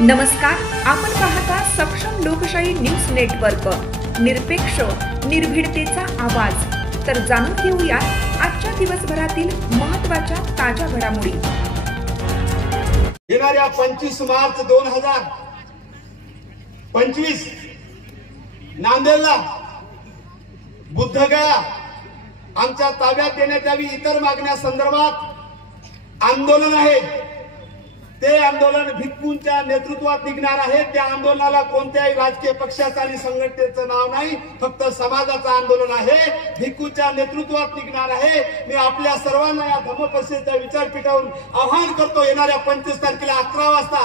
नमस्कार, आपण पाहता सक्षम लोकशाही न्यूज नेटवर्क, निरपेक्ष निर्भीडतेचा आवाज। तर जाणून घेऊया आजच्या दिवसभरातील महत्त्वाच्या ताज्या घडामोडी। येणाऱ्या 25 मार्च 2025 नांदेडला बुद्धगया आमच्या ताब्यात देण्यात यावी, इतर मागण्या संदर्भात आंदोलन आहे। ते आंदोलन भिक्खूंच्या नेतृत्वात निघणार आहे। त्या आंदोलनाला कोणत्याही राजकीय पक्षाचं आणि संघटनेचं नाव नाही, फक्त समाजाचं आंदोलन आहे। भिक्खूंच्या नेतृत्वात निघणार आहे। मी आपल्या सर्वांना या धम्मपरिषदेच्या विचारपीठावरून आवाहन करतो, येणाऱ्या 25 तारखेला 11 वाजता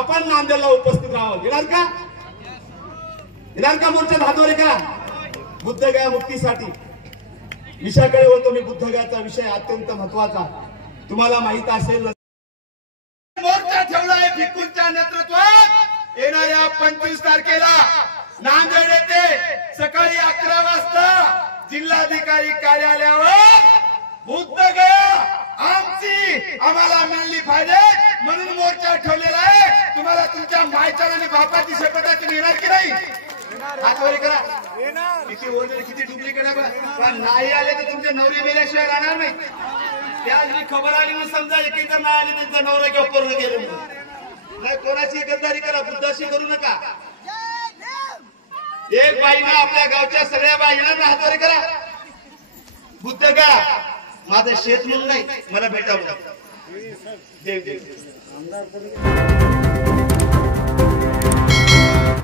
आपण नांदेडला उपस्थित राहावं। येणार का? येणार का? मोर्चात हातवारे करा बुद्धगया मुक्तीसाठी। विषयाकडे होतो मी। बुद्धगयाचा विषय अत्यंत महत्वाचा, तुम्हाला माहित असेल। मोर्चा ठेवला आहे भिक्खूंच्या नेतृत्वात। येणाऱ्या 25 तारखेला नांदेड येथे सकाळी 11 वाजता जिल्हाधिकारी कार्यालयावर बुद्धगया आमची आम्हाला मिळली पाहिजे म्हणून मोर्चा ठेवलेला आहे। तुम्हाला तुमच्या मायच्या आणि बापाची शपथ आहे, तुम्ही येणार की नाही? हातवारी करा। किती ओरडले, किती डुप्लिकेट आहे, नाही आले तर तुमच्या नवरी मेल्याशिवाय राहणार नाही। त्याच खबर आली म्हणून समजा एकी जर नाही आली त्यांचा नवरा किंवा पूर्ण गेले नाही। कोणाची गद्दारी करा, बुद्धाशी करू नका। एक बाईनं आपल्या गावच्या सगळ्या बाईंना हातवारी करा। बुद्धगया माझं शेत म्हणून नाही, मला भेटावं। देव देव